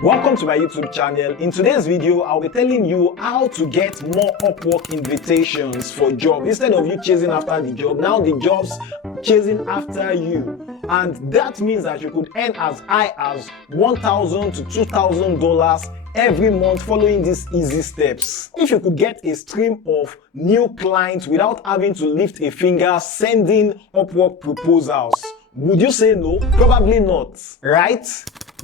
Welcome to my YouTube channel. In today's video, I'll be telling you how to get more Upwork invitations for job. Instead of you chasing after the job, now the job's chasing after you. And that means that you could earn as high as $1,000 to $2,000 every month following these easy steps. If you could get a stream of new clients without having to lift a finger sending Upwork proposals, would you say no? Probably not, right?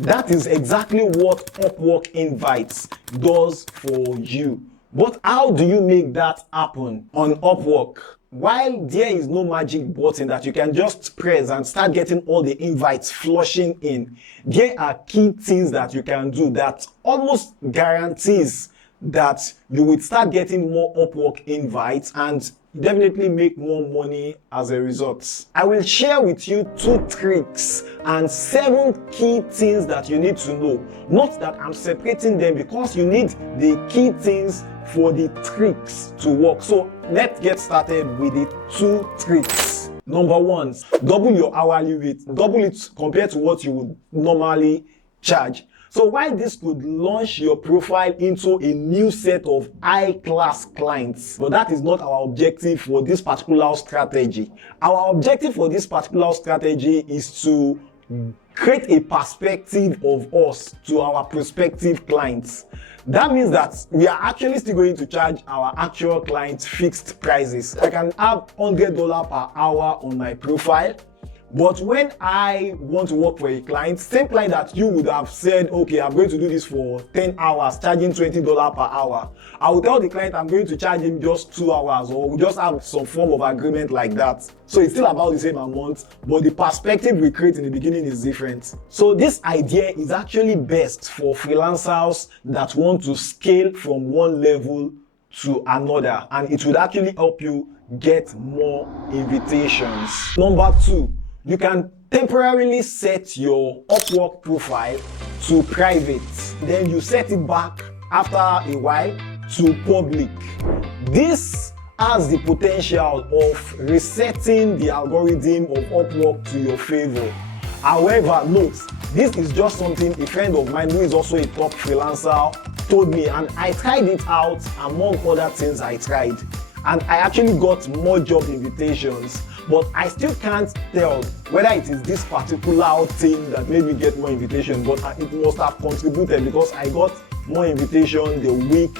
That is exactly what Upwork Invites does for you. But how do you make that happen on Upwork? While there is no magic button that you can just press and start getting all the invites flushing in, there are key things that you can do that almost guarantees that you will start getting more Upwork invites and definitely make more money as a result. I will share with you 2 tricks and 7 key things that you need to know. Not that I'm separating them, because you need the key things for the tricks to work. So let's get started with the 2 tricks. Number 1, double your hourly rate. Double it compared to what you would normally charge. So while this could launch your profile into a new set of high-class clients, but that is not our objective for this particular strategy. Our objective for this particular strategy is to create a perspective of us to our prospective clients. That means that we are actually still going to charge our actual clients fixed prices. I can have $100 per hour on my profile. But when I want to work for a client, same client that you would have said, okay, I'm going to do this for 10 hours, charging $20 per hour. I will tell the client I'm going to charge him just 2 hours, or we'll just have some form of agreement like that. So it's still about the same amount, but the perspective we create in the beginning is different. So this idea is actually best for freelancers that want to scale from one level to another, and it would actually help you get more invitations. Number 2, you can temporarily set your Upwork profile to private. Then you set it back after a while to public. This has the potential of resetting the algorithm of Upwork to your favor. However, note, this is just something a friend of mine who is also a top freelancer told me, and I tried it out among other things I tried. And I actually got more job invitations, but I still can't tell whether it is this particular thing that made me get more invitations, but it must have contributed, because I got more invitations the week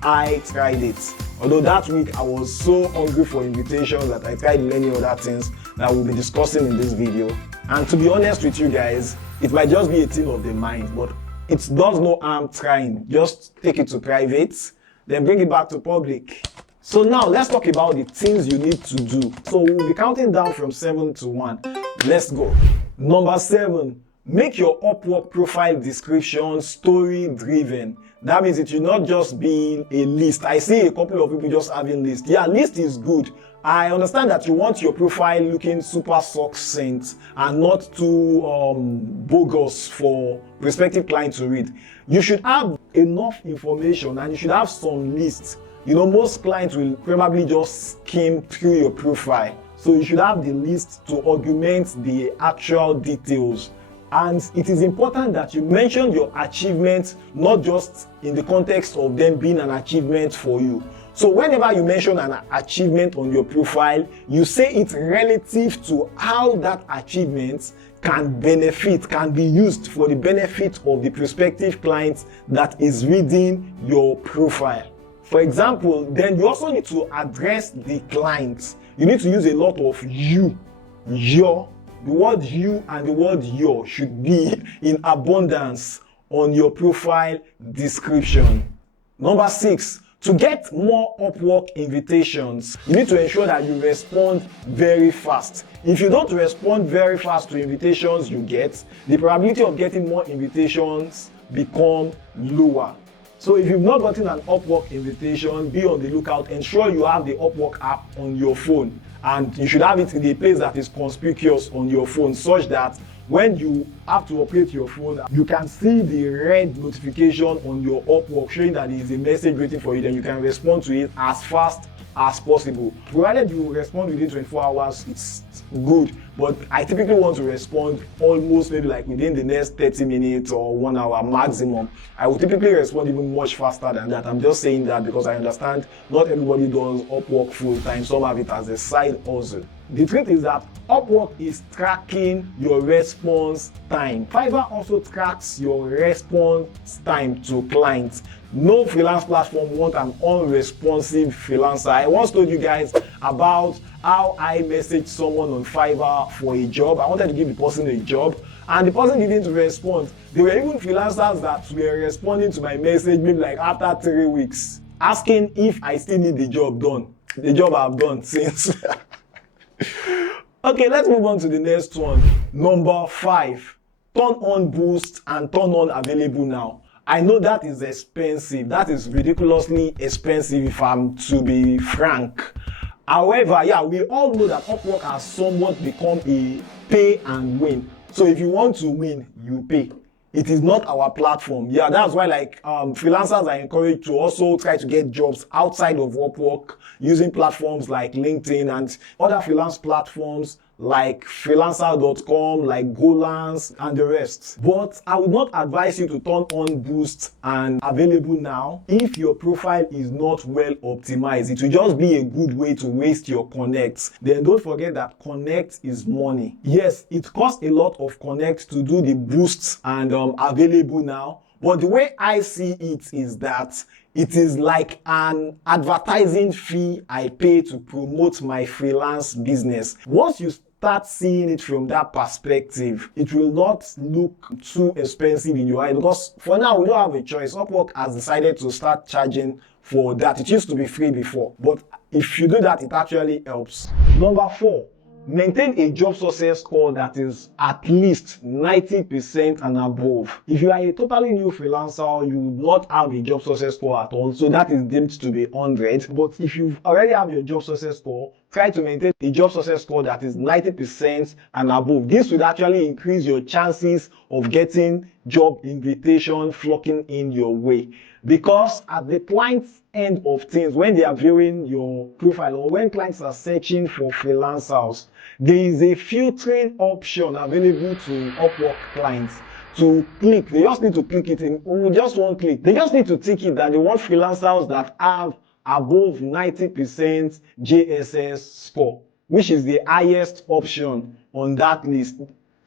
I tried it. Although that week I was so hungry for invitations that I tried many other things that we'll be discussing in this video. And to be honest with you guys, it might just be a thing of the mind, but it does no harm trying. Just take it to private, then bring it back to public. So now let's talk about the things you need to do. So we'll be counting down from 7 to 1. Let's go. Number 7, make your Upwork profile description story driven. That means it should not just be a list. I see a couple of people just having list. Yeah, list is good. I understand that you want your profile looking super succinct and not too bogus for prospective clients to read. You should have enough information, and you should have some lists. You know, most clients will probably just skim through your profile. So you should have the list to augment the actual details. And it is important that you mention your achievements, not just in the context of them being an achievement for you. So whenever you mention an achievement on your profile, you say it relative to how that achievement can be used for the benefit of the prospective client that is reading your profile. For example, then you also need to address the clients. You need to use a lot of you, your. The word you and the word your should be in abundance on your profile description. Number 6, to get more Upwork invitations, you need to ensure that you respond very fast. If you don't respond very fast to invitations you get, the probability of getting more invitations become lower. So if you've not gotten an Upwork invitation, be on the lookout. Ensure you have the Upwork app on your phone, and you should have it in a place that is conspicuous on your phone, such that when you have to operate your phone, you can see the red notification on your Upwork showing that there is a message waiting for you. Then you can respond to it as fast as possible. Provided you respond within 24 hours, it's good. But I typically want to respond almost maybe like within the next 30 minutes or 1 hour maximum. I will typically respond even much faster than that. I'm just saying that because I understand not everybody does Upwork full time. Some have it as a side hustle. The truth is that Upwork is tracking your response time. Fiverr also tracks your response time to clients. No freelance platform wants an unresponsive freelancer. I once told you guys about how I messaged someone on Fiverr for a job. I wanted to give the person a job and the person didn't respond. There were even freelancers that were responding to my message maybe like after 3 weeks, asking if I still need the job done. The job I've done since. Okay, let's move on to the next one. Number 5, turn on boost and turn on available now. I know that is expensive. That is ridiculously expensive if I'm to be frank. However, yeah, we all know that Upwork has somewhat become a pay and win. So if you want to win, you pay. It is not our platform. Yeah, that's why like freelancers are encouraged to also try to get jobs outside of Upwork using platforms like LinkedIn and other freelance platforms like freelancer.com, like Golans and the rest. But I would not advise you to turn on boost and available now if your profile is not well optimized. It will just be a good way to waste your connects. Then don't forget that connect is money. Yes, it costs a lot of connect to do the boosts and available now. But the way I see it is that it is like an advertising fee I pay to promote my freelance business. Once you start seeing it from that perspective, it will not look too expensive in your eye because for now we don't have a choice. Upwork has decided to start charging for that. It used to be free before, but if you do that, it actually helps. Number 4, maintain a job success score that is at least 90% and above. If you are a totally new freelancer, you will not have a job success score at all, so that is deemed to be 100. But if you already have your job success score, try to maintain a job success score that is 90% and above. This would actually increase your chances of getting job invitation flocking in your way. Because at the client's end of things, when they are viewing your profile or when clients are searching for freelancers, there is a filtering option available to Upwork clients to click. They just need to click it in just one click. They just need to tick it that they want freelancers that have above 90% JSS score, which is the highest option on that list.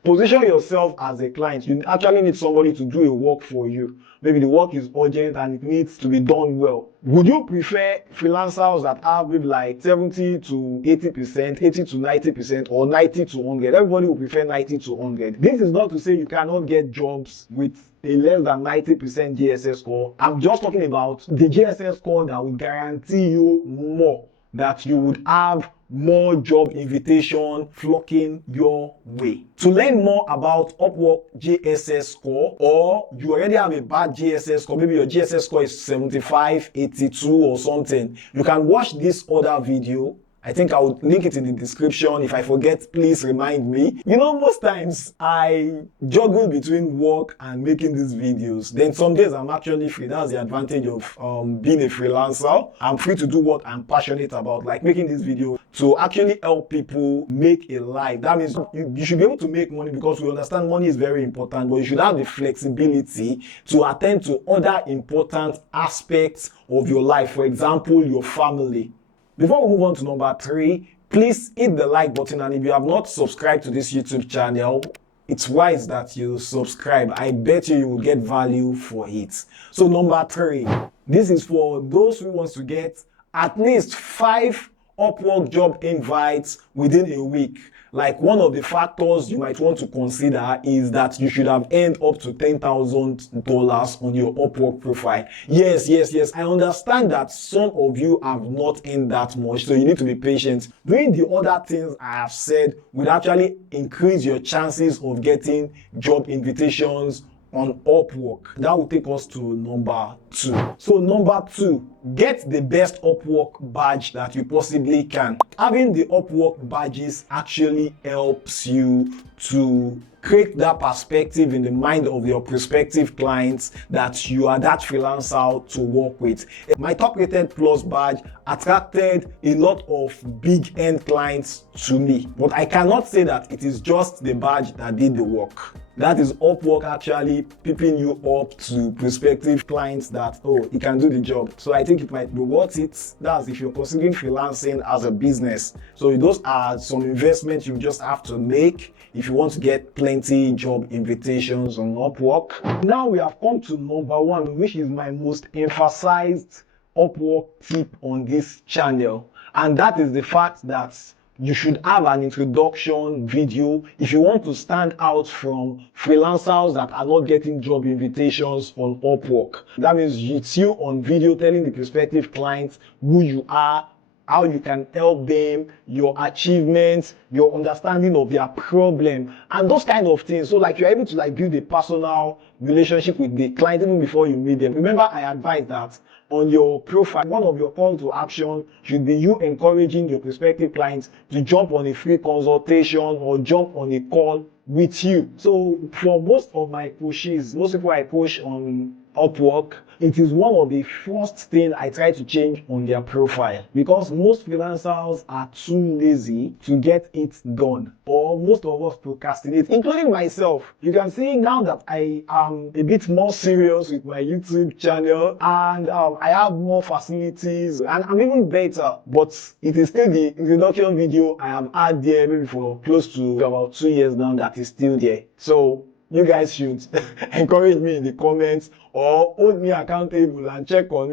Position yourself as a client. You actually need somebody to do a work for you. Maybe the work is urgent and it needs to be done well. Would you prefer freelancers that have maybe like 70 to 80%, 80 to 90%, or 90 to 100? Everybody will prefer 90 to 100. This is not to say you cannot get jobs with a less than 90% GSS score. I'm just talking about the GSS score that will guarantee you more, that you would have more job invitation flocking your way. To learn more about Upwork GSS score, or you already have a bad GSS score, maybe your GSS score is 75, 82 or something, you can watch this other video. I think I would link it in the description. If I forget, please remind me. You know, most times I juggle between work and making these videos. Then some days I'm actually free. That's the advantage of being a freelancer. I'm free to do what I'm passionate about, like making this video to actually help people make a life. That means you should be able to make money because we understand money is very important, but you should have the flexibility to attend to other important aspects of your life. For example, your family. Before we move on to number 3, please hit the like button, and if you have not subscribed to this YouTube channel, it's wise that you subscribe. I bet you will get value for it. So number 3, this is for those who want to get at least 5 Upwork job invites within a week. Like, one of the factors you might want to consider is that you should have earned up to $10,000 on your Upwork profile. Yes, I understand that some of you have not earned that much, so you need to be patient. Doing the other things I have said will actually increase your chances of getting job invitations on Upwork. That will take us to number 2. So number 2, get the best Upwork badge that you possibly can. Having the Upwork badges actually helps you to create that perspective in the mind of your prospective clients that you are that freelancer to work with. My top rated plus badge attracted a lot of big end clients to me, but I cannot say that it is just the badge that did the work. That is Upwork actually picking you up to prospective clients that, oh, you can do the job. So I think it might be worth it. That's if you're considering freelancing as a business. So those are some investments you just have to make if you want to get plenty job invitations on Upwork. Now we have come to number 1, which is my most emphasized Upwork tip on this channel. And that is the fact that you should have an introduction video if you want to stand out from freelancers that are not getting job invitations on Upwork. That means it's you on video telling the prospective clients who you are, how you can help them, your achievements, your understanding of their problem, and those kind of things. So like you're able to like build a personal relationship with the client even before you meet them. Remember, I advise that on your profile, one of your call to action should be you encouraging your prospective clients to jump on a free consultation or jump on a call with you. So for most of my pushes, most people I push on Upwork, it is one of the first things I try to change on their profile, because most freelancers are too lazy to get it done, or most of us procrastinate, including myself. You can see now that I am a bit more serious with my YouTube channel, and I have more facilities and I'm even better, but it is still the introduction video I have had there maybe for close to about 2 years now that is still there. So you guys should encourage me in the comments or hold me accountable and check on me.